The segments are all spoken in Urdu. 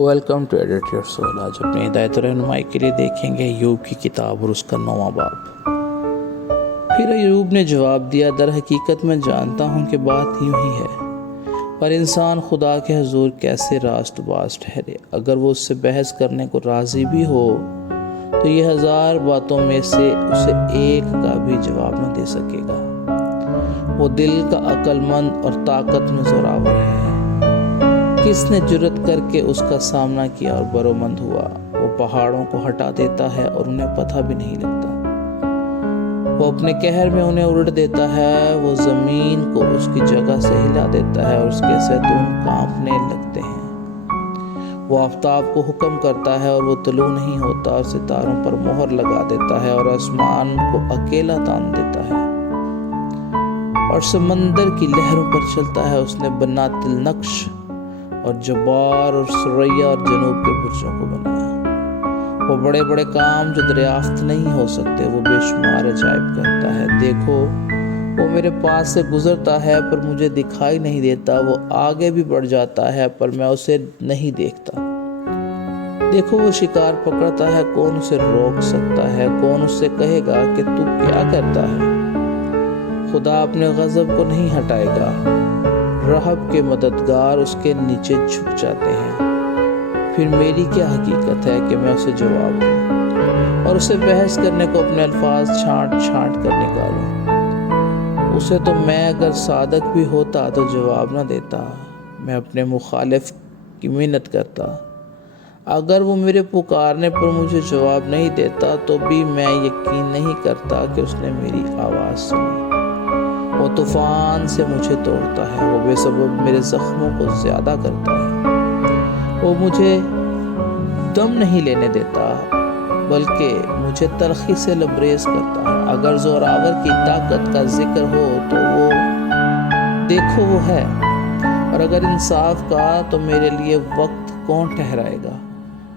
Welcome to editor civil. آج اپنی ہدایت و رہنمائی کے لیے دیکھیں گے ایوب کی کتاب اور اس کا 9واں باب۔ پھر ایوب نے جواب دیا، در حقیقت میں جانتا ہوں کہ بات یوں ہی ہے، پر انسان خدا کے حضور کیسے راست باز ٹھہرے؟ اگر وہ اس سے بحث کرنے کو راضی بھی ہو تو یہ 1000 باتوں میں سے اسے ایک کا بھی جواب نہ دے سکے گا۔ وہ دل کا عقل مند اور طاقت میں زوراور ہے۔ کس نے جرأت کر کے اس کا سامنا کیا اور برومند ہوا؟ وہ پہاڑوں کو ہٹا دیتا ہے اور انہیں پتہ بھی نہیں لگتا۔ وہ اپنے قہر میں انہیں الٹ دیتا ہے۔ وہ زمین کو اس کی جگہ سے ہلا دیتا ہے اور اس کے ستون کانپنے لگتے ہیں۔ وہ آفتاب کو حکم کرتا ہے اور وہ طلوع نہیں ہوتا، اور ستاروں پر مہر لگا دیتا ہے اور آسمان کو اکیلا تان دیتا ہے، اور سمندر کی لہروں پر چلتا ہے۔ اس نے بنات النقش اور جبار اور سریا اور جنوب کے برجوں کو بنایا۔ وہ بڑے بڑے کام جو دریافت نہیں ہو سکتے، وہ بے شمار عجائب کرتا ہے۔ دیکھو، وہ میرے پاس سے گزرتا ہے پر مجھے دکھائی نہیں دیتا، وہ آگے بھی بڑھ جاتا ہے پر میں اسے نہیں دیکھتا۔ دیکھو، وہ شکار پکڑتا ہے، کون اسے روک سکتا ہے؟ کون اس سے کہے گا کہ تو کیا کرتا ہے؟ خدا اپنے غضب کو نہیں ہٹائے گا۔ رحب کے مددگار اس کے نیچے جھک جاتے ہیں۔ پھر میری کیا حقیقت ہے کہ میں اسے جواب دوں اور اسے بحث کرنے کو اپنے الفاظ چھانٹ چھانٹ کر نکالوں؟ اسے تو میں اگر صادق بھی ہوتا تو جواب نہ دیتا، میں اپنے مخالف کی منت کرتا۔ اگر وہ میرے پکارنے پر مجھے جواب نہیں دیتا تو بھی میں یقین نہیں کرتا کہ اس نے میری آواز سنی۔ وہ طوفان سے مجھے توڑتا ہے، وہ بے سبب میرے زخموں کو زیادہ کرتا ہے۔ وہ مجھے دم نہیں لینے دیتا بلکہ مجھے تلخی سے لبریز کرتا ہے۔ اگر زوراور کی طاقت کا ذکر ہو تو وہ دیکھو وہ ہے، اور اگر انصاف کا تو میرے لیے وقت کون ٹھہرائے گا؟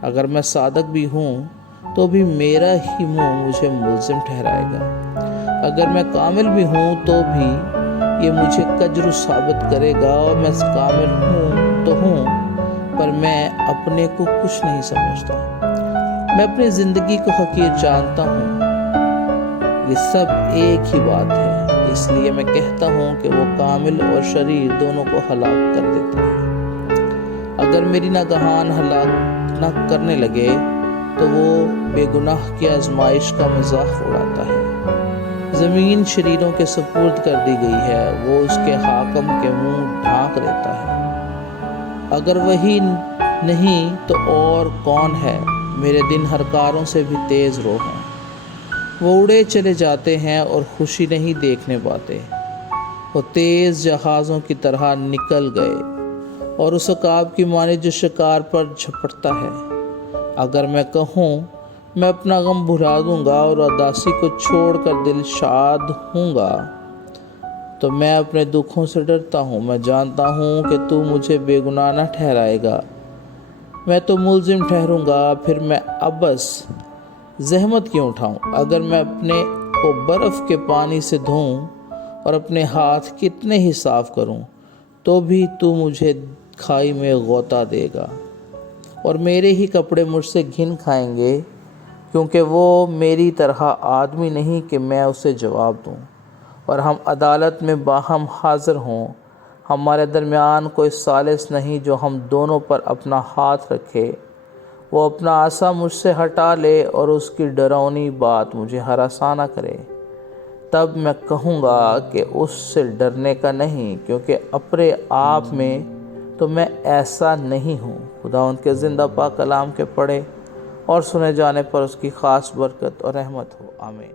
اگر میں صادق بھی ہوں تو بھی میرا ہی منہ مجھے ملزم ٹھہرائے گا۔ اگر میں کامل بھی ہوں تو بھی یہ مجھے کجرو ثابت کرے گا، اور میں کامل ہوں تو ہوں پر میں اپنے کو کچھ نہیں سمجھتا۔ میں اپنی زندگی کو حقیر جانتا ہوں۔ یہ سب ایک ہی بات ہے، اس لیے میں کہتا ہوں کہ وہ کامل اور شریر دونوں کو ہلاک کر دیتا ہے۔ اگر میری ناگہان ہلاک نہ کرنے لگے تو وہ بے گناہ کی آزمائش کا مذاق اڑاتا ہے۔ زمین شریروں کے سپرد کر دی گئی ہے، وہ اس کے حاکم کے منہ ڈھانک دیتا ہے۔ اگر وہی نہیں تو اور کون ہے؟ میرے دن ہر کاروں سے بھی تیز رو ہیں۔ وہ اڑے چلے جاتے ہیں اور خوشی نہیں دیکھنے پاتے۔ وہ تیز جہازوں کی طرح نکل گئے اور اس عقاب کی مانے جو شکار پر جھپٹتا ہے۔ اگر میں کہوں میں اپنا غم بھلا دوں گا اور اداسی کو چھوڑ کر دل شاد ہوں گا، تو میں اپنے دکھوں سے ڈرتا ہوں۔ میں جانتا ہوں کہ تو مجھے بے گناہ نہ ٹھہرائے گا، میں تو ملزم ٹھہروں گا۔ پھر میں ابس زحمت کیوں اٹھاؤں؟ اگر میں اپنے کو برف کے پانی سے دھوں اور اپنے ہاتھ کتنے ہی صاف کروں تو بھی تو مجھے کھائی میں غوطہ دے گا، اور میرے ہی کپڑے مجھ سے گھن کھائیں گے، کیونکہ وہ میری طرح آدمی نہیں کہ میں اسے جواب دوں، اور ہم عدالت میں باہم حاضر ہوں۔ ہمارے درمیان کوئی ثالث نہیں جو ہم دونوں پر اپنا ہاتھ رکھے۔ وہ اپنا عصا مجھ سے ہٹا لے اور اس کی ڈراؤنی بات مجھے ہراساں نہ کرے، تب میں کہوں گا کہ اس سے ڈرنے کا نہیں، کیونکہ اپنے آپ میں تو میں ایسا نہیں ہوں۔ خداوند کے زندہ پاک کلام کے پڑھے اور سنے جانے پر اس کی خاص برکت اور رحمت ہو، آمین۔